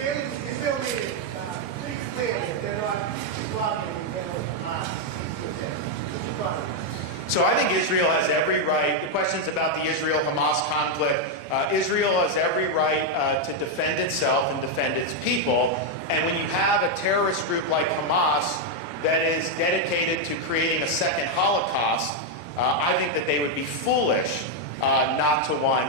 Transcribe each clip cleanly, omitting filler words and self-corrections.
Israel made it pretty clear that they're not blocking Hamas. So I think Israel has every right. The questions about the Israel-Hamas conflict, Israel has every right to defend itself and defend its people. And when you have a terrorist group like Hamas that is dedicated to creating a second Holocaust, I think that they would be foolish not to want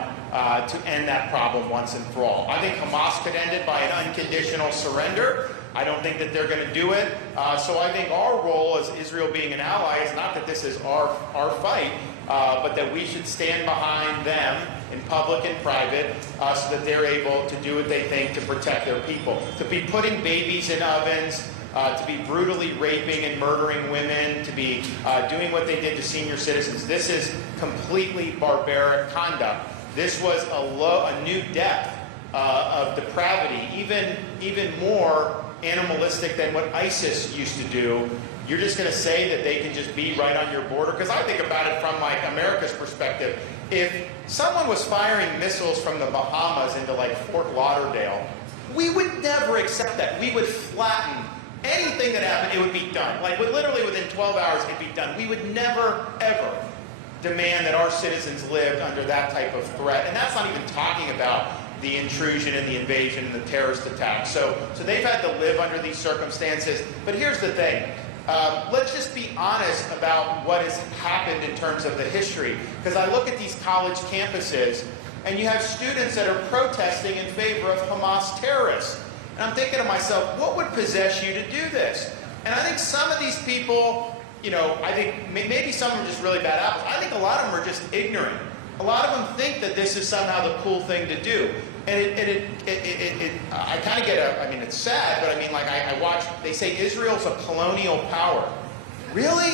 to end that problem once and for all. I think Hamas could end it by an unconditional surrender. I don't think that they're going to do it. So I think our role as Israel being an ally is not that this is our fight, but that we should stand behind them in public and private so that they're able to do what they think to protect their people. To be putting babies in ovens, to be brutally raping and murdering women, to be doing what they did to senior citizens. This is completely barbaric conduct. This was a new depth of depravity, even more animalistic than what ISIS used to do. You're just going to say that they can just be right on your border? Because I think about it from like America's perspective. If someone was firing missiles from the Bahamas into like Fort Lauderdale, we would never accept that. We would flatten anything that happened. It would be done. Like literally within 12 hours, it'd be done. We would never, ever demand that our citizens lived under that type of threat. And that's not even talking about the intrusion and the invasion and the terrorist attack. So they've had to live under these circumstances. But here's the thing. Let's just be honest about what has happened in terms of the history. Because I look at these college campuses, and you have students that are protesting in favor of Hamas terrorists. And I'm thinking to myself, what would possess you to do this? And I think some of these people, you know, I think maybe some are just really bad apples. I think a lot of them are just ignorant. A lot of them think that this is somehow the cool thing to do. And I kind of get I mean, it's sad, but I mean, like, I watch, they say Israel's a colonial power. Really?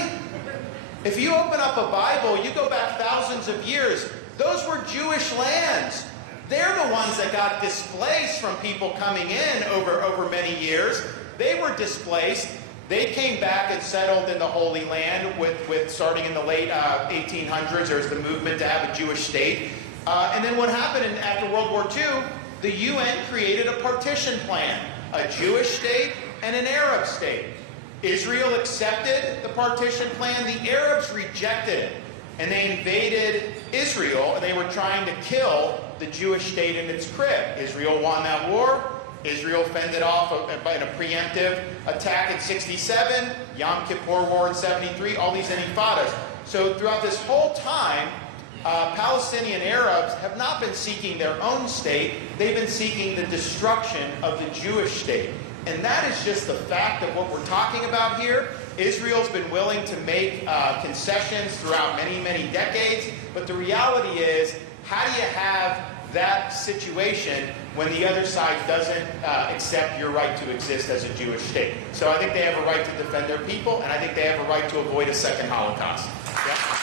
If you open up a Bible, you go back thousands of years, those were Jewish lands. They're the ones that got displaced from people coming in over many years. They were displaced. They came back and settled in the Holy Land with starting in the late 1800s. There was the movement to have a Jewish state. And then what happened after World War II, the UN created a partition plan, a Jewish state and an Arab state. Israel accepted the partition plan. The Arabs rejected it. And they invaded Israel, and they were trying to kill the Jewish state in its crib. Israel won that war. Israel fended off in a preemptive attack in '67, Yom Kippur War in '73, all these intifadas. So throughout this whole time, Palestinian Arabs have not been seeking their own state. They've been seeking the destruction of the Jewish state. And that is just the fact of what we're talking about here. Israel's been willing to make concessions throughout many, many decades. But the reality is, how do you have that situation when the other side doesn't accept your right to exist as a Jewish state? So I think they have a right to defend their people, and I think they have a right to avoid a second Holocaust. Yeah?